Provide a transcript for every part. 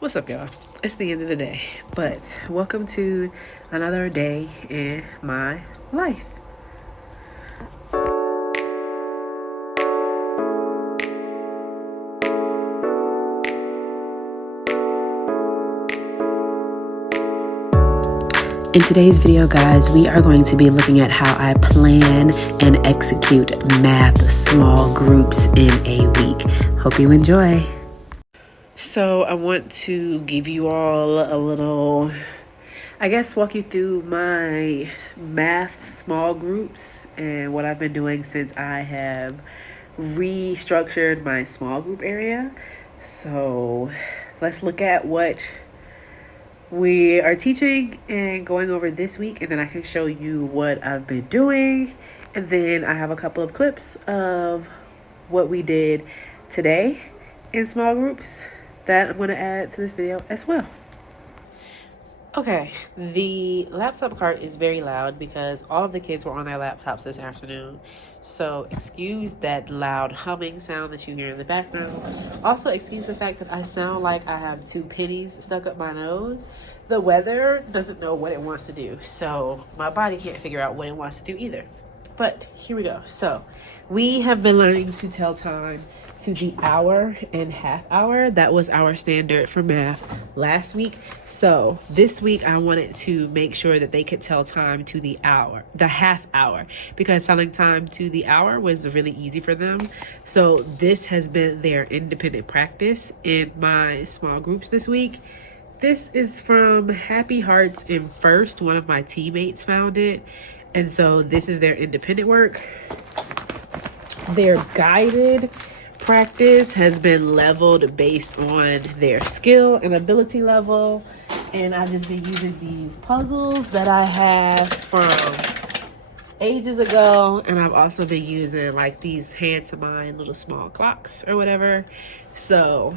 What's up, y'all? It's the end of the day, but welcome to another day in my life. In today's video, guys, we are going to be looking at how I plan and execute math small groups in a week. Hope you enjoy. So I want to give you all a little, walk you through my math small groups and what I've been doing since I have restructured my small group area. So let's look at what we are teaching and going over this week, and then I can show you what I've been doing. And then I have a couple of clips of what we did today in small groups that I'm going to add to this video as well. Okay, the laptop cart is very loud because all of the kids were on their laptops this afternoon. So excuse that loud humming sound that you hear in the background. Also excuse the fact that I sound like I have two pennies stuck up my nose. The weather doesn't know what it wants to do, so my body can't figure out what it wants to do either. But here we go. So we have been learning to tell time to the hour and half hour. That was our standard for math last week. So this week I wanted to make sure that they could tell time to the hour, the half hour, because telling time to the hour was really easy for them. So this has been their independent practice in my small groups this week. This is from Happy Hearts in First. One of my teammates found it. And so this is their independent work. Their guided practice has been leveled based on their skill and ability level, and I've just been using these puzzles that I have from ages ago, and I've also been using like these hand to mind little small clocks or whatever. So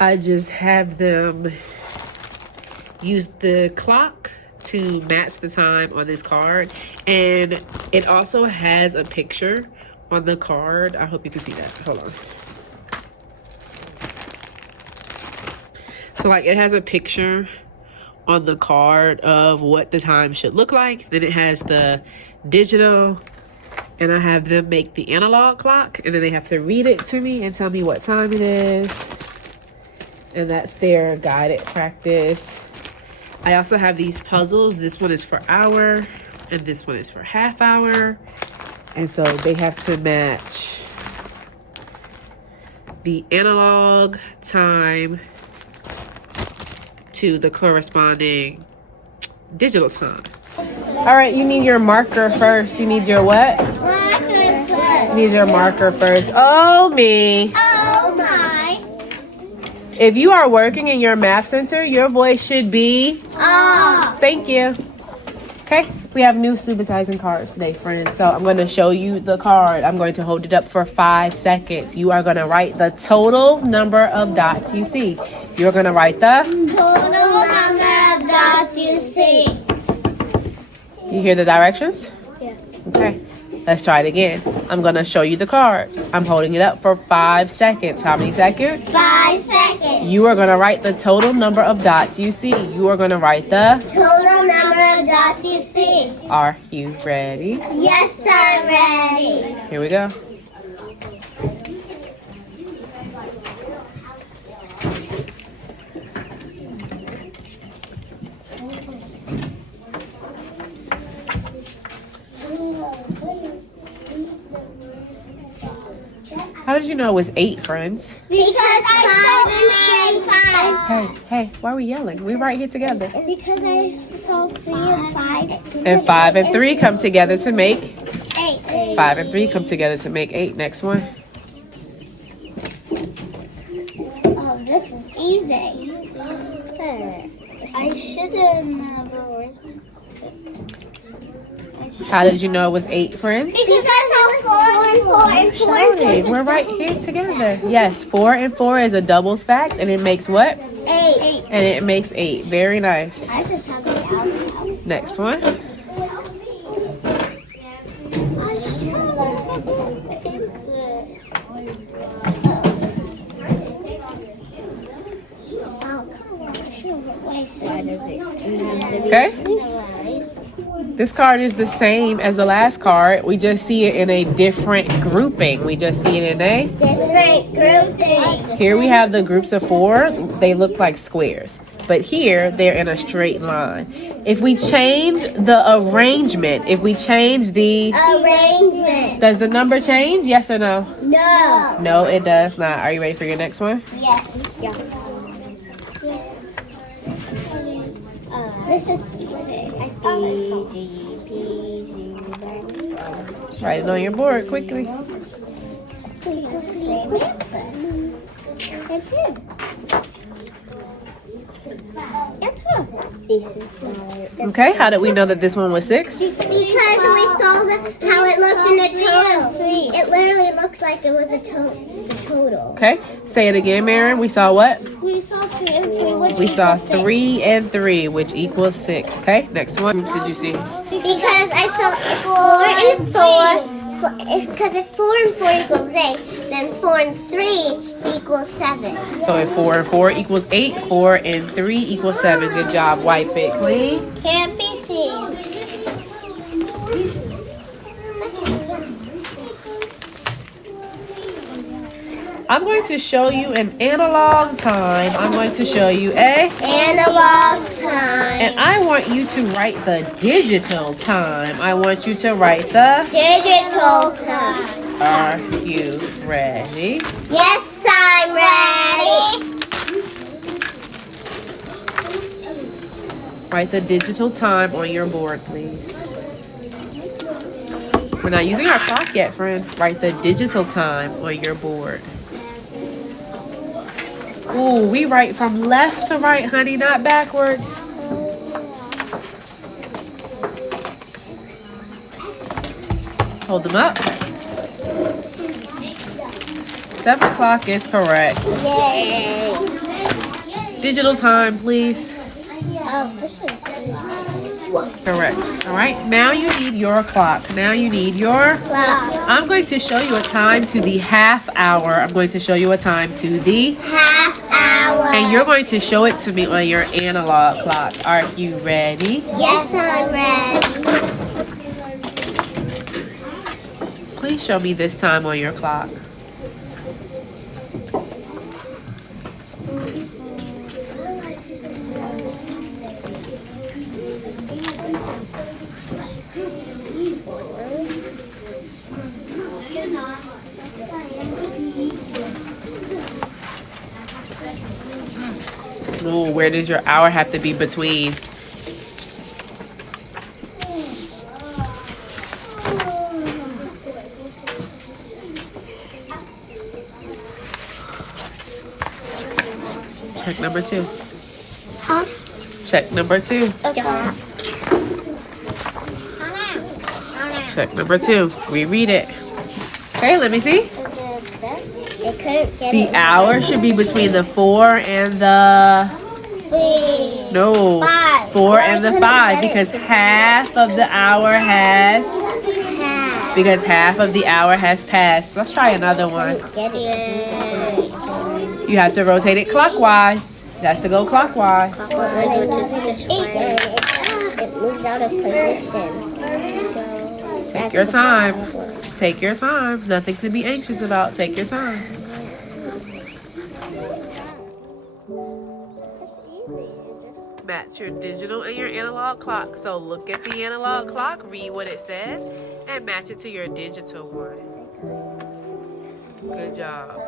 I just have them use the clock to match the time on this card, and it also has a picture on the card. I hope you can see that. Hold on. So like it has a picture on the card of what the time should look like. Then it has the digital, and I have them make the analog clock, and then they have to read it to me and tell me what time it is. And that's their guided practice. I also have these puzzles. This one is for hour and this one is for half hour. And so they have to match the analog time to the corresponding digital time. All right, you need your marker first. You need your what? Marker first. You need your marker first. Oh, me. Oh, my. If you are working in your math center, your voice should be... Oh. Thank you. Okay. We have new Subitizing cards today, friends. So I'm going to show you the card. I'm going to hold it up for 5 seconds. You are going to write the total number of dots you see. You're going to write the Total number of dots you see. You hear the directions? Yeah. Okay. Let's try it again. I'm going to show you the card. I'm holding it up for 5 seconds. How many seconds? 5 seconds. You are going to write the total number of dots you see. You are going to write the Total number of dots you see. Are you ready? Yes, I'm ready. Here we go. How did you know it was 8, friends? Because I saw 3 and 5. Hey, why are we yelling? We're right here together. Because I saw 3 and 5. And 5 and 3 come together to make 8. 5 and 3 come together to make 8. Next one. Oh, this is easy. I should have never worked. How did you know it was 8, friends? Because I saw 4 and 4 and 4 Hey, we're right here together. Yes, 4 and 4 is a doubles fact, and it makes what? 8. And it makes 8. Very nice. I just have the out. Next one. I should have. Okay? This card is the same as the last card. We just see it in a different grouping. We just see it in a Different grouping. Here we have the groups of 4. They look like squares. But here, they're in a straight line. If we change the arrangement, if we change the Arrangement. does the number change? Yes or no? No. No, it does not. Are you ready for your next one? Yes. Yeah. This is Write it on your board quickly. Okay, how did we know that this one was 6? Because we saw how it looked in the total. It literally looked like it was a total. Okay, say it again, Maren. We saw what? We saw 3 and 3, which We saw equals 6. 3 and 3, which equals 6. Okay, next one. What did you see? Because I saw 4 and 4. Because if 4 and 4 equals 8, then 4 and 3 equals 7. So if 4 and 4 equals 8, 4 and 3 equals 7. Good job. Wipe it clean. Can't be seen. I'm going to show you an analog time. I'm going to show you a Analog time. and I want you to write the digital time. I want you to write the Digital time. Are you ready? Yes, I'm ready. Write the digital time on your board, please. We're not using our clock yet, friend. Write the digital time on your board. Ooh, we write from left to right, honey, not backwards. Hold them up. 7 o'clock is correct. Yay. Digital time, please. Oh, this is Correct. All right. Now you need your clock. Now you need your clock. I'm going to show you a time to the half hour. I'm going to show you a time to the Half hour. and you're going to show it to me on your analog clock. Are you ready? Yes, I'm ready. Please show me this time on your clock. Oh, where does your hour have to be between? Check number 2. Huh? Check number 2. Okay. Check number 2. Reread it. Okay, let me see. It couldn't get The it. hour should be between the 4 and the 3. no 5. 4 Well, and I the couldn't 5 get it. because half of the hour has passed. Let's try another one. Get it. You have to rotate it clockwise. That's to go clockwise. It moves out of position. Take your time. Take your time. Nothing to be anxious about. Take your time. Match your digital and your analog clock. So look at the analog clock, read what it says, and match it to your digital one. Good job.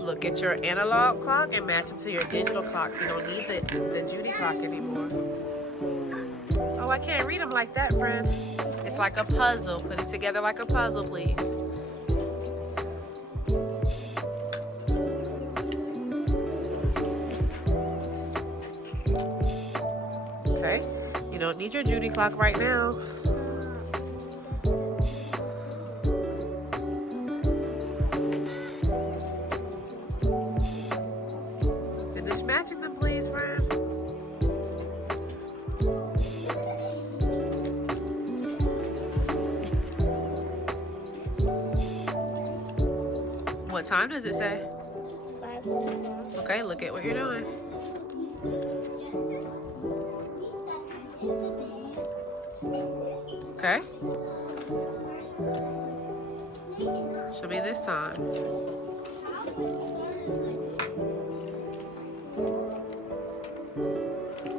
Look at your analog clock and match it to your digital clock so you don't need the Judy clock anymore. Oh, I can't read them like that, friend. It's like a puzzle. Put it together like a puzzle, please. Okay. You don't need your Judy clock right now. Finish matching them, please, friend. What time does it say? 5 Okay, look at what you're doing. Okay. Show me this time.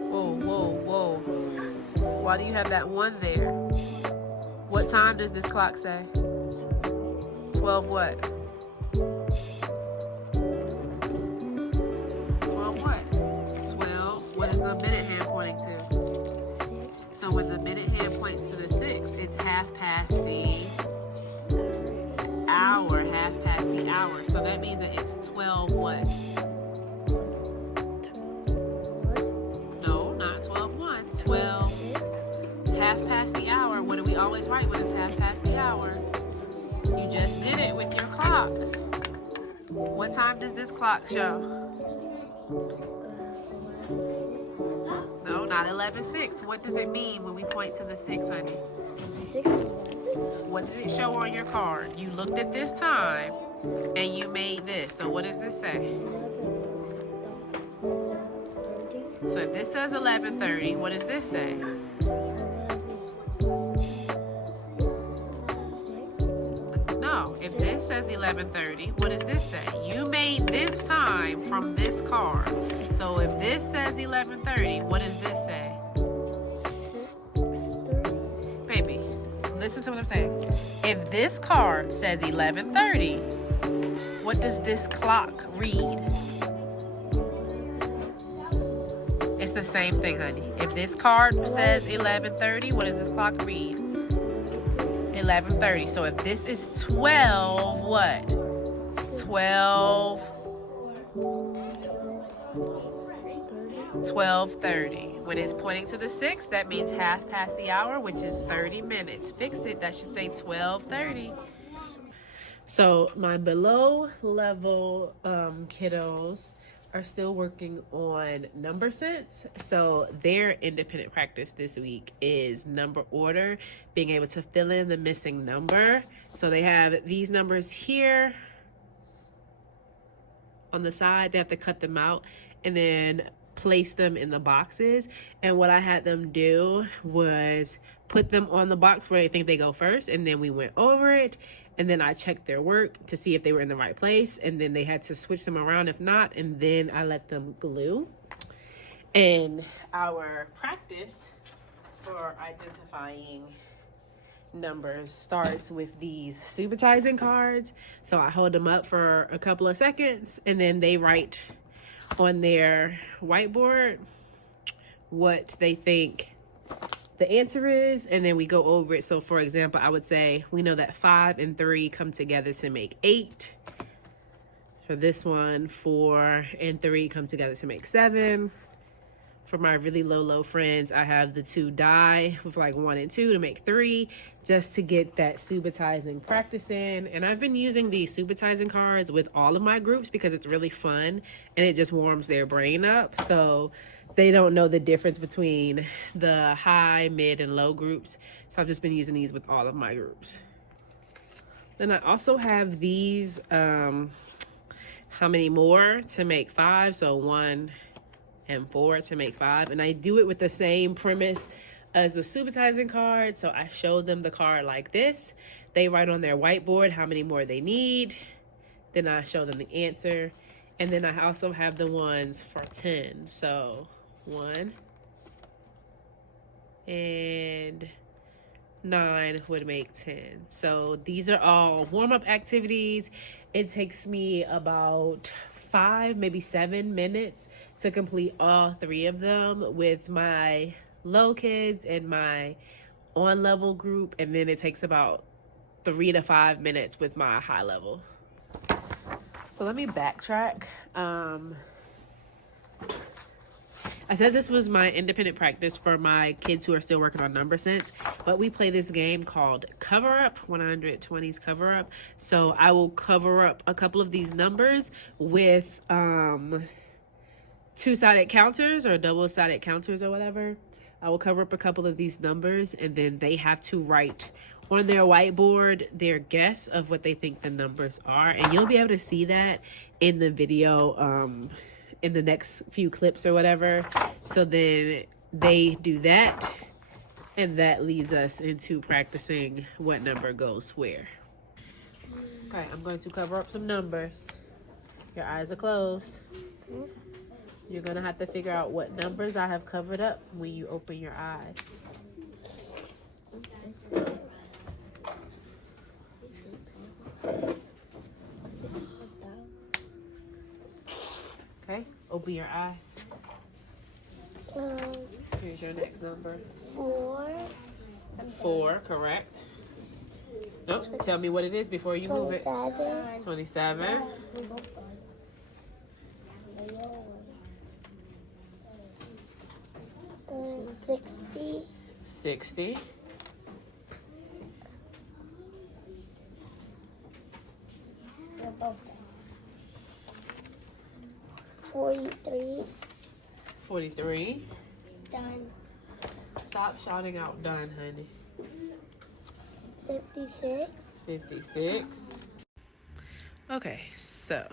Whoa, whoa, whoa. Why do you have that 1 there? What time does this clock say? 12 what? 12 what? 12. What is the minute hand pointing to? So when the minute hand points to the 6, it's half past the hour. Half past the hour. So that means that it's 12 what? No, not 12:1. 12. Half past the hour. What do we always write when it's half past the hour? You just did it with your clock. What time does this clock show? No, not 11:06. What does it mean when we point to the 6, honey? 6. What did it show on your card? You looked at this time and you made this. So what does this say? So if this says 11:30, what does this say? No, if this says 11:30, what does this say? You made this time from this card. So if this says 11:30, what does this say? Baby, listen to what I'm saying. If this card says 11:30, what does this clock read? It's the same thing, honey. If this card says 11:30, what does this clock read? 11:30. So if this is 12, what? 12:30. When it's pointing to the 6, that means half past the hour, which is 30 minutes. Fix it. That should say 12:30. So my below level kiddos are still working on number sense. So their independent practice this week is number order, being able to fill in the missing number. So they have these numbers here on the side. They have to cut them out and then place them in the boxes. And what I had them do was put them on the box where they think they go first, and then we went over it, and then I checked their work to see if they were in the right place, and then they had to switch them around if not, and then I let them glue. And our practice for identifying numbers starts with these Subitizing cards. So I hold them up for a couple of seconds, and then they write on their whiteboard what they think the answer is, and then we go over it. So for example, I would say we know that 5 and 3 come together to make 8. For this one, 4 and 3 come together to make 7. For my really low friends, I have the 2 die with like 1 and 2 to make 3, just to get that Subitizing practice in. And I've been using these Subitizing cards with all of my groups because it's really fun and it just warms their brain up. So they don't know the difference between the high, mid, and low groups. So I've just been using these with all of my groups. Then I also have these, how many more to make 5? So 1 and 4 to make 5. And I do it with the same premise as the Subitizing card. So I show them the card like this. They write on their whiteboard how many more they need. Then I show them the answer. And then I also have the ones for 10. So 1 and 9 would make 10. So these are all warm-up activities. It takes me about 5, maybe 7 minutes to complete all 3 of them with my low kids and my on level group, and then it takes about 3 to 5 minutes with my high level. So let me backtrack. I said this was my independent practice for my kids who are still working on number sense, but we play this game called Cover Up, 120s Cover Up. So I will cover up a couple of these numbers with two-sided counters or double-sided counters or whatever. I will cover up a couple of these numbers, and then they have to write on their whiteboard their guess of what they think the numbers are, and you'll be able to see that in the video in the next few clips or whatever. So then they do that, and that leads us into practicing what number goes where. Okay, I'm going to cover up some numbers. Your eyes are closed. You're gonna have to figure out what numbers I have covered up when you open your eyes. Okay, open your eyes. Here's your next number. 4. 4, correct. Nope, tell me what it is before you move it. 27. 27. 60. 60. 43. 43. Done. Stop shouting out done, honey. 56. 56. Okay, so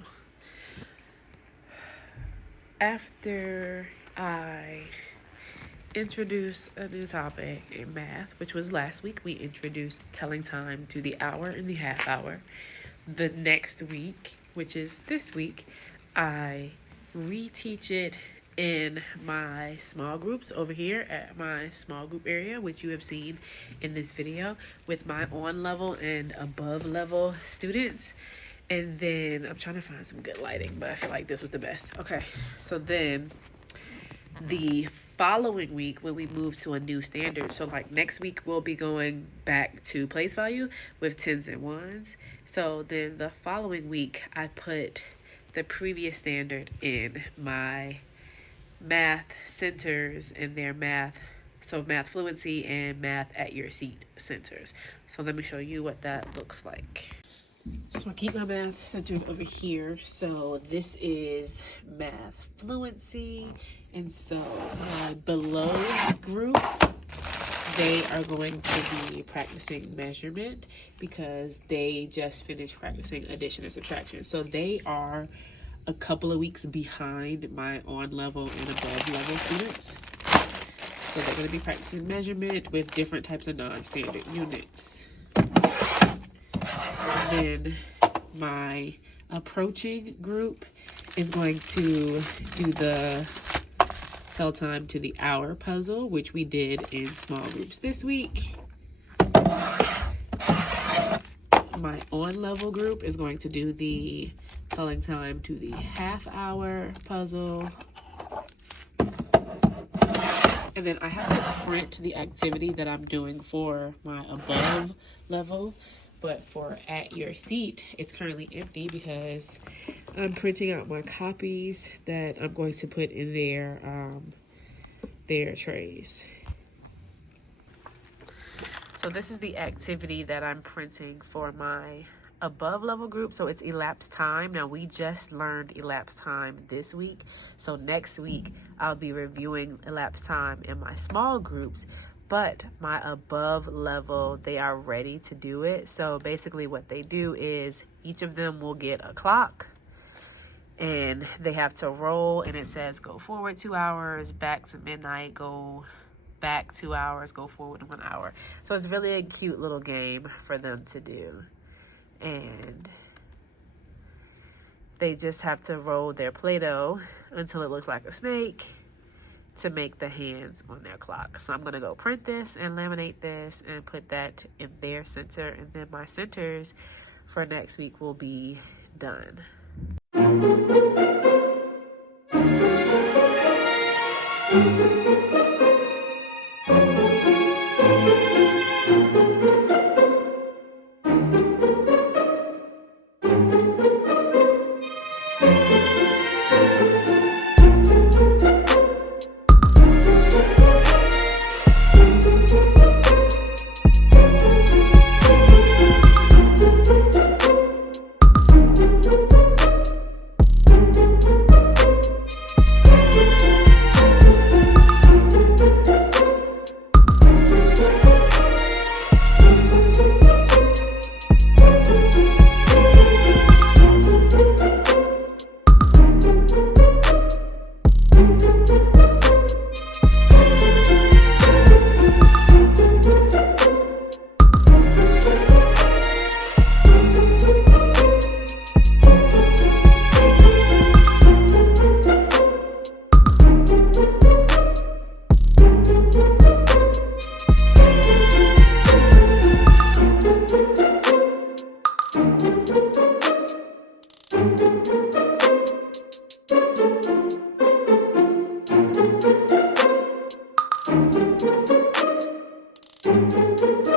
after I introduce a new topic in math, which was last week, we introduced telling time to the hour and the half hour. The next week, which is this week, I reteach it in my small groups over here at my small group area, which you have seen in this video with my on level and above level students. And then I'm trying to find some good lighting, but I feel like this was the best. Okay, so then the following week when we move to a new standard, so like next week we'll be going back to place value with 10s and 1s. So then the following week I put the previous standard in my math centers and their math, so math fluency and math at your seat centers. So let me show you what that looks like. So I keep my math centers over here. So this is math fluency, and so my below group, they are going to be practicing measurement because they just finished practicing addition and subtraction. So they are a couple of weeks behind my on level and above level students. So they're going to be practicing measurement with different types of non-standard units. And then my approaching group is going to do the tell time to the hour puzzle, which we did in small groups this week. My on level group is going to do the telling time to the half hour puzzle. And then I have to print the activity that I'm doing for my above level, but for at your seat, it's currently empty because I'm printing out my copies that I'm going to put in their trays. So this is the activity that I'm printing for my above level group. So it's elapsed time. Now we just learned elapsed time this week. So next week I'll be reviewing elapsed time in my small groups, but my above level, they are ready to do it. So basically what they do is each of them will get a clock and they have to roll, and it says go forward 2 hours, back to midnight, go back 2 hours, go forward 1 hour. So it's really a cute little game for them to do. And they just have to roll their Play-Doh until it looks like a snake to make the hands on their clock. So I'm going to go print this and laminate this and put that in their center, and then my centers for next week will be done. Bye.